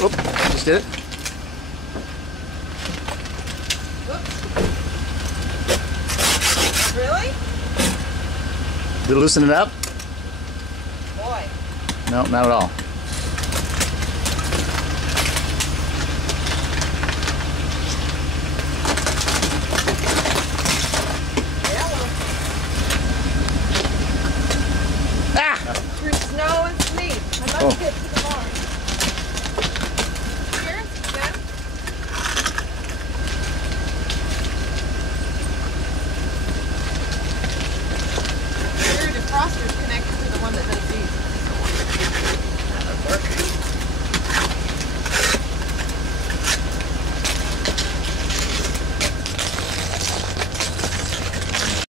Oop, just did it. Oops. Really? Did it loosen it up? Boy. No, not at all. Through snow and sleet. I must get